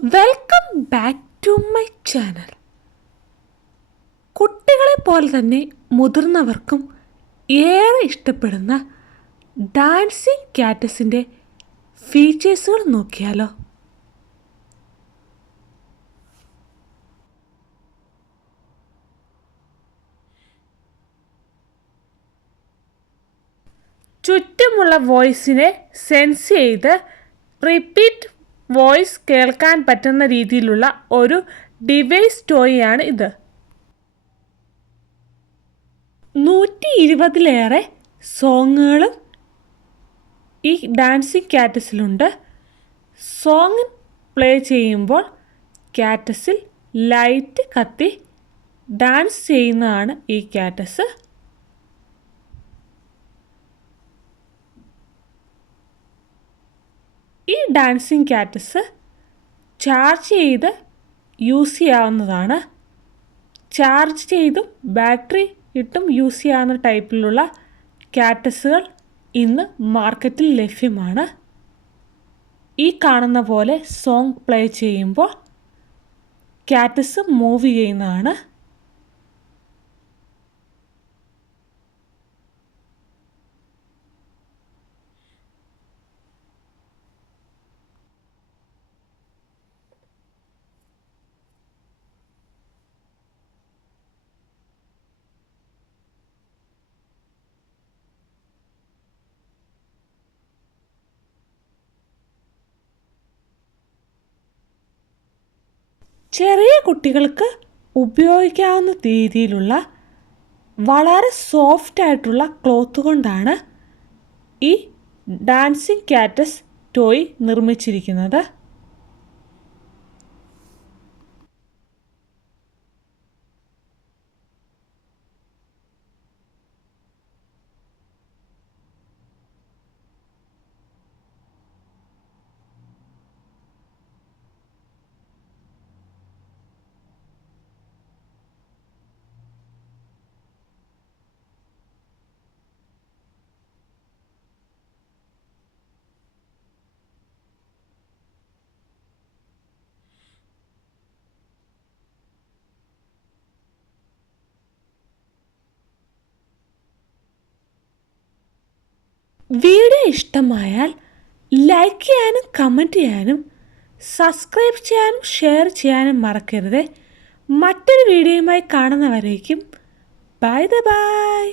Welcome back to my channel കുട്ടികളെ പോലെ തന്നെ മുതിർന്നവർക്കും ഏറെ ഇഷ്ടപ്പെടുന്ന ഡാൻസിങ് കാറ്റസിന്റെ ഫീച്ചേഴ്സുകൾ നോക്കിയാലോ? ചുറ്റുമുള്ള വോയിസിനെ സെൻസ് ചെയ്ത് റിപ്പീറ്റ് വോയിസ് കേൾക്കാൻ പറ്റുന്ന രീതിയിലുള്ള ഒരു ഡിവൈസ് ടോയാണ് ഇത്. നൂറ്റി ഇരുപതിലേറെ സോങ്ങുകളും ഈ ഡാൻസിങ് കാറ്റസിലുണ്ട്. സോങ് പ്ലേ ചെയ്യുമ്പോൾ കാറ്റസിൽ ലൈറ്റ് കത്തി ഡാൻസ് ചെയ്യുന്നതാണ് ഈ കാറ്റസ്. ഈ ഡാൻസിങ് കാറ്റസ് ചാർജ് ചെയ്ത് യൂസ് ചെയ്യാവുന്നതാണ്. ചാർജ് ചെയ്തും ബാറ്ററി ഇട്ടും യൂസ് ചെയ്യാവുന്ന ടൈപ്പിലുള്ള കാറ്റസുകൾ ഇന്ന് മാർക്കറ്റിൽ ലഭ്യമാണ്. ഈ കാണുന്ന പോലെ സോങ് പ്ലേ ചെയ്യുമ്പോൾ കാറ്റസ് മൂവ് ചെയ്യുന്നതാണ്. ചെറിയ കുട്ടികൾക്ക് ഉപയോഗിക്കാവുന്ന രീതിയിലുള്ള വളരെ സോഫ്റ്റ് ആയിട്ടുള്ള ക്ലോത്ത് കൊണ്ടാണ് ഈ ഡാൻസിങ് കാറ്റസ് ടോയ് നിർമ്മിച്ചിരിക്കുന്നത്. വീഡിയോ ഇഷ്ടമായാൽ ലൈക്ക് ചെയ്യാനും കമന്റ് ചെയ്യാനും സബ്സ്ക്രൈബ് ചെയ്യാനും ഷെയർ ചെയ്യാനും മറക്കരുത്. മറ്റൊരു വീഡിയോയുമായി കാണുന്നവരേക്കും ബൈ ദ ബൈ